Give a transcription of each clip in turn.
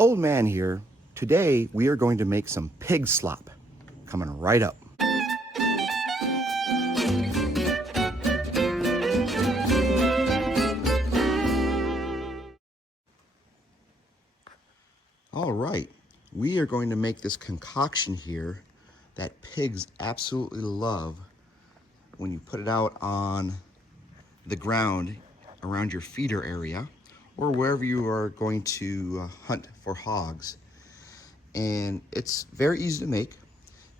Old man here. Today we are going to make some pig slop. Coming right up. All right, we are going to make this concoction here that pigs absolutely love when you put it out on the ground around your feeder area or wherever you are going to hunt for hogs. And it's very easy to make,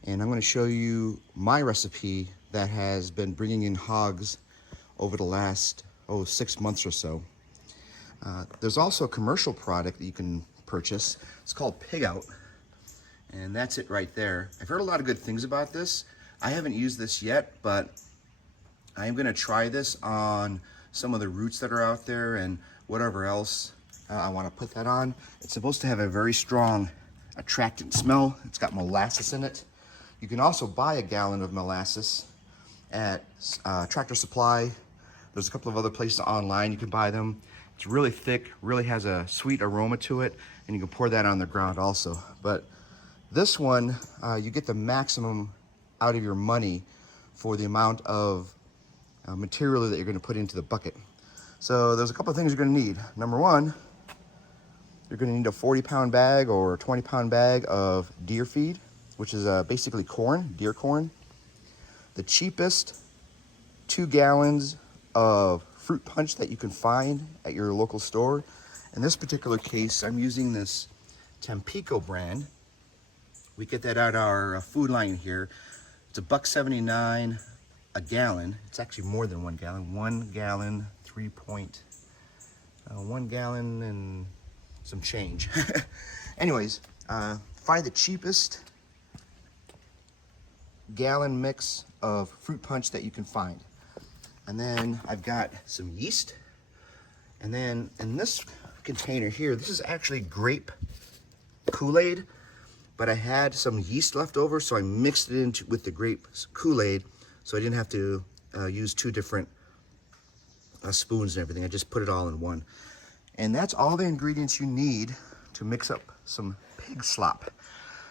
and I'm going to show you my recipe that has been bringing in hogs over the last 6 months or so. There's also a commercial product that you can purchase. It's called Pig Out, and that's it right there. I've heard a lot of good things about this. I haven't used this yet, but I am going to try this on some of the roots that are out there and whatever else I want to put that on. It's supposed to have a very strong attractant smell. It's got molasses in it. You can also buy a gallon of molasses at Tractor Supply. There's a couple of other places online you can buy them. It's really thick, really has a sweet aroma to it, and you can pour that on the ground also. But this one, you get the maximum out of your money for the amount of material that you're going to put into the bucket. So there's a couple of things you're going to need. Number one, you're going to need a 40-pound bag or a 20-pound bag of deer feed, which is basically corn, deer corn. The cheapest 2 gallons of fruit punch that you can find at your local store. In this particular case, I'm using this Tampico brand. We get that at our food line here. It's $1.79 a gallon. It's actually more than 1 gallon. 1 gallon, 1 gallon and some change. Anyways, find the cheapest gallon mix of fruit punch that you can find. And then I've got some yeast. And then in this container here, this is actually grape Kool-Aid, but I had some yeast left over, so I mixed it with the grape Kool-Aid, so I didn't have to use 2 different spoons and everything. I just put it all in one. And that's all the ingredients you need to mix up some pig slop.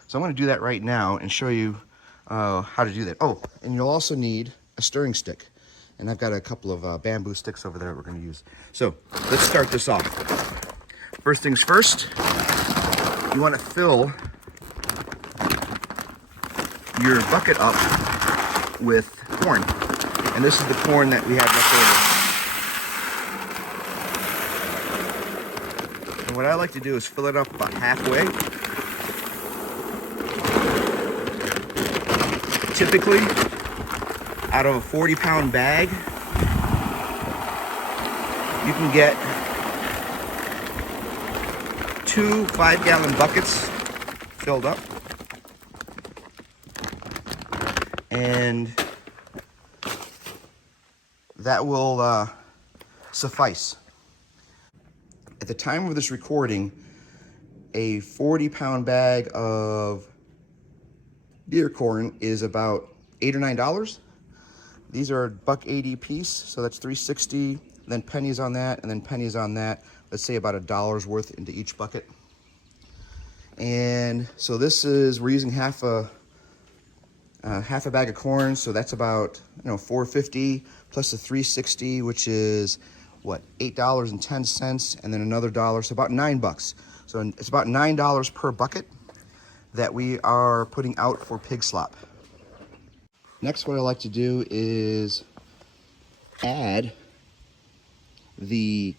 So I'm going to do that right now and show you how to do that. Oh, and you'll also need a stirring stick. And I've got a couple of bamboo sticks over there that we're going to use. So let's start this off. First things first, you want to fill your bucket up with corn. And this is the corn that we have left over. And what I like to do is fill it up about halfway. Typically, out of a 40-pound bag, you can get 2 5-gallon buckets filled up. And that will suffice. At the time of this recording, a 40-pound bag of deer corn is about $8 or $9. These are $1.80 a piece, so that's $3.60. Then pennies on that, and then pennies on that. Let's say about $1 worth into each bucket. And so this is, we're using half a bag of corn, so that's about $4.50 plus the $3.60, which is what, $8.10, and then another $1, so about $9. So it's about $9 per bucket that we are putting out for pig slop. Next, what I like to do is add the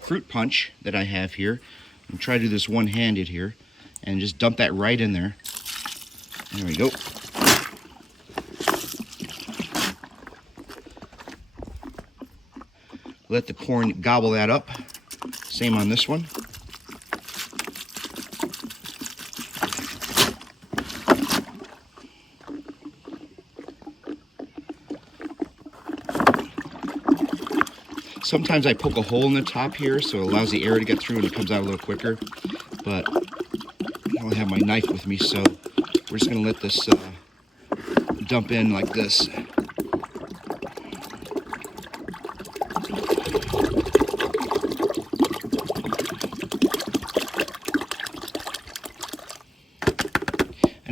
fruit punch that I have here. I'm trying to do this one-handed here and just dump that right in there. There we go. Let the corn gobble that up. Same on this one. Sometimes I poke a hole in the top here so it allows the air to get through and it comes out a little quicker. But I don't have my knife with me, so we're just going to let this dump in like this.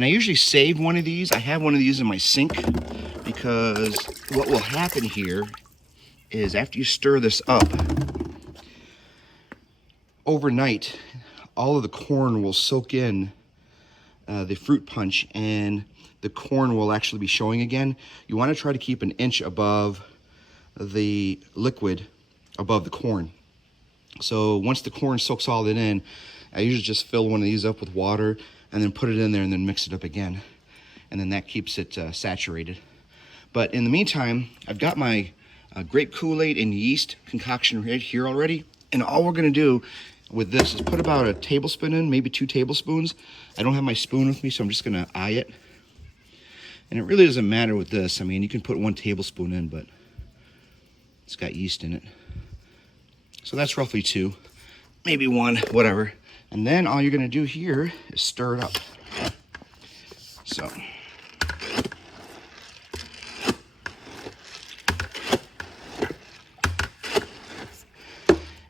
And I usually save one of these. I have one of these in my sink because what will happen here is after you stir this up, overnight, all of the corn will soak in the fruit punch and the corn will actually be showing again. You want to try to keep an inch above the liquid above the corn. So once the corn soaks all it in, I usually just fill one of these up with water and then put it in there and then mix it up again. And then that keeps it saturated. But in the meantime, I've got my grape Kool-Aid and yeast concoction right here already. And all we're gonna do with this is put about a tablespoon in, maybe 2 tablespoons. I don't have my spoon with me, so I'm just gonna eye it. And it really doesn't matter with this. I mean, you can put 1 tablespoon in, but it's got yeast in it. So that's roughly 2, maybe 1, whatever. And then all you're gonna do here is stir it up. So.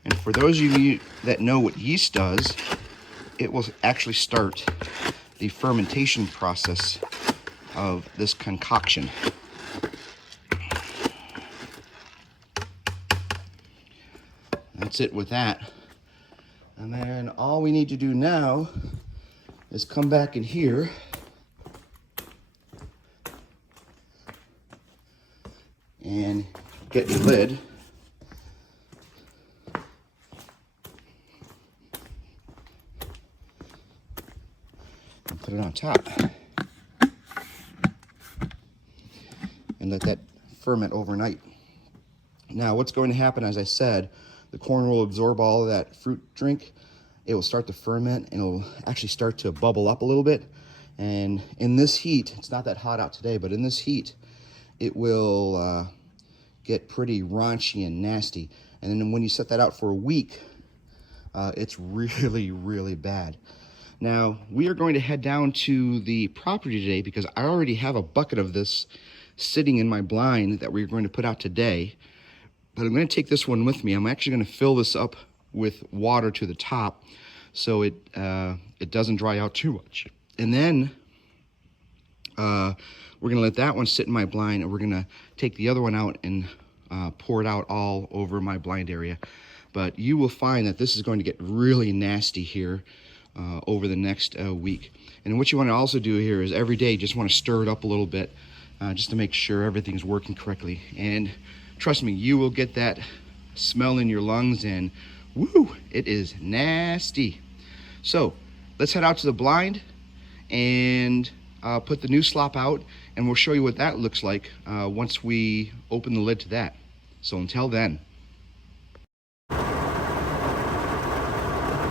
And for those of you that know what yeast does, it will actually start the fermentation process of this concoction. That's it with that. And then all we need to do now is come back in here and get your lid. And put it on top. And let that ferment overnight. Now what's going to happen, as I said, the corn will absorb all of that fruit drink. It will start to ferment and it'll actually start to bubble up a little bit. And in this heat, it's not that hot out today, but in this heat, it will get pretty raunchy and nasty. And then when you set that out for a week, it's really, really bad. Now, we are going to head down to the property today because I already have a bucket of this sitting in my blind that we're going to put out today. But I'm going to take this one with me. I'm actually going to fill this up with water to the top so it doesn't dry out too much. And then we're going to let that one sit in my blind, and we're going to take the other one out and pour it out all over my blind area. But you will find that this is going to get really nasty here over the next week. And what you want to also do here is every day just want to stir it up a little bit just to make sure everything's working correctly. And trust me, you will get that smell in your lungs and woo, it is nasty. So let's head out to the blind and put the new slop out, and we'll show you what that looks like once we open the lid to that. So until then.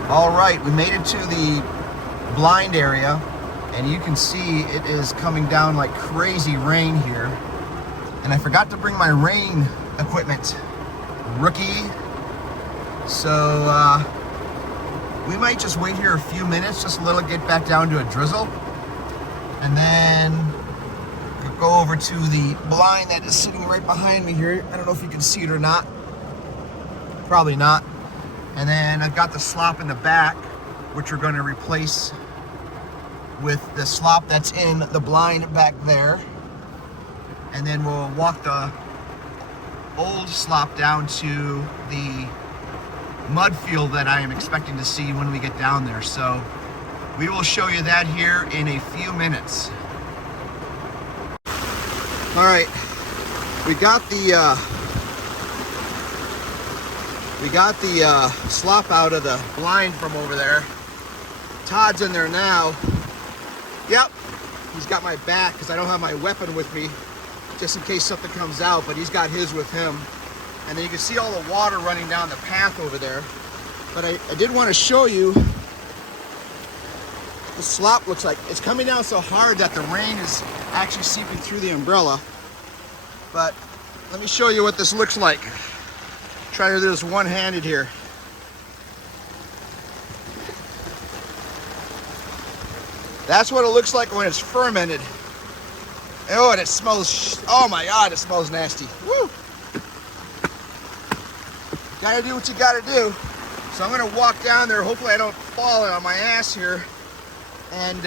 All right, we made it to the blind area, and you can see it is coming down like crazy rain here. And I forgot to bring my rain equipment, rookie. So we might just wait here a few minutes, just a little, get back down to a drizzle, and then go over to the blind that is sitting right behind me here. I don't know if you can see it or not. Probably not. And then I've got the slop in the back, which we're going to replace with the slop that's in the blind back there. And then we'll walk the old slop down to the mud field that I am expecting to see when we get down there. So we will show you that here in a few minutes. All right, we got the slop out of the blind from over there. Todd's in there now. Yep, he's got my back because I don't have my weapon with me, just in case something comes out, but he's got his with him. And then you can see all the water running down the path over there. But I did want to show you the slop looks like. It's coming down so hard that the rain is actually seeping through the umbrella. But let me show you what this looks like. Try to do this one-handed here. That's what it looks like when it's fermented. Oh, and it smells, oh my God, it smells nasty. Woo! Gotta do what you gotta do. So I'm gonna walk down there. Hopefully I don't fall on my ass here. And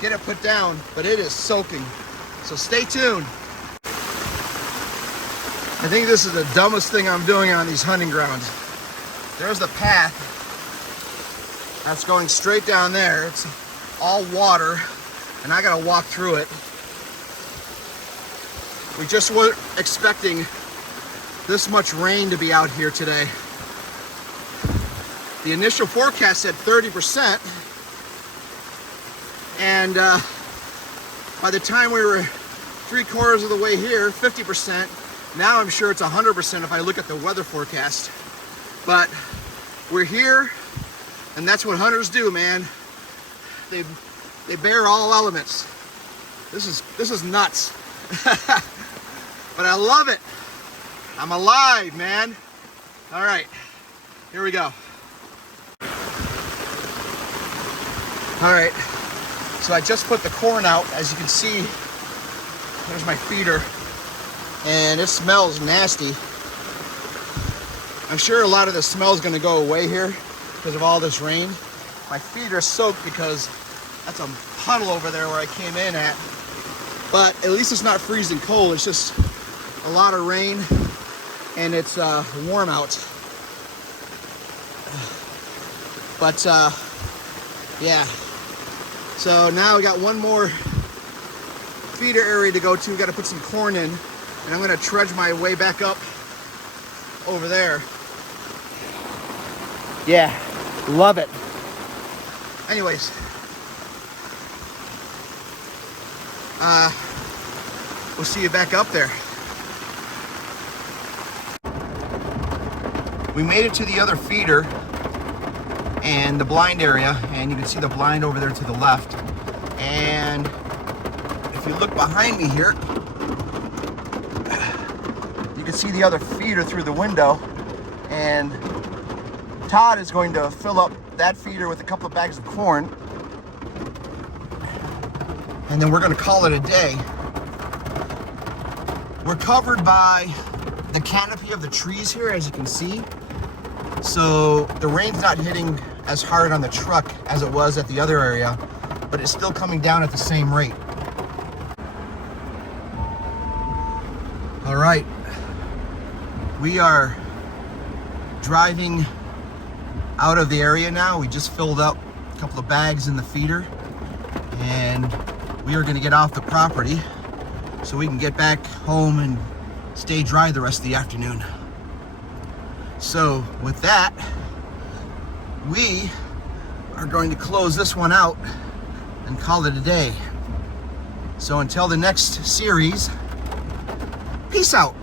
get it put down, but it is soaking. So stay tuned. I think this is the dumbest thing I'm doing on these hunting grounds. There's the path that's going straight down there. It's all water, and I gotta walk through it. We just weren't expecting this much rain to be out here today. The initial forecast said 30%, and by the time we were 3/4 of the way here, 50%. Now I'm sure it's 100% if I look at the weather forecast. But we're here, and that's what hunters do, man. They bear all elements. This is nuts. But I love it. I'm alive, man. All right, here we go. All right, so I just put the corn out. As you can see, there's my feeder, and it smells nasty. I'm sure a lot of the smell is gonna go away here because of all this rain. My feeder is soaked because that's a puddle over there where I came in at. But at least it's not freezing cold. It's just a lot of rain, and it's warm out. But yeah. So now we got one more feeder area to go to. We got to put some corn in, and I'm gonna trudge my way back up over there. Yeah, love it. Anyways, we'll see you back up there. We made it to the other feeder and the blind area, and you can see the blind over there to the left. And if you look behind me here, you can see the other feeder through the window, and Todd is going to fill up that feeder with a couple of bags of corn, and then we're going to call it a day. We're covered by the canopy of the trees here, as you can see, so the rain's not hitting as hard on the truck as it was at the other area, but it's still coming down at the same rate. All right, we are driving out of the area now. We just filled up a couple of bags in the feeder, and we are going to get off the property so we can get back home and stay dry the rest of the afternoon. So with that, we are going to close this one out and call it a day. So until the next series, peace out.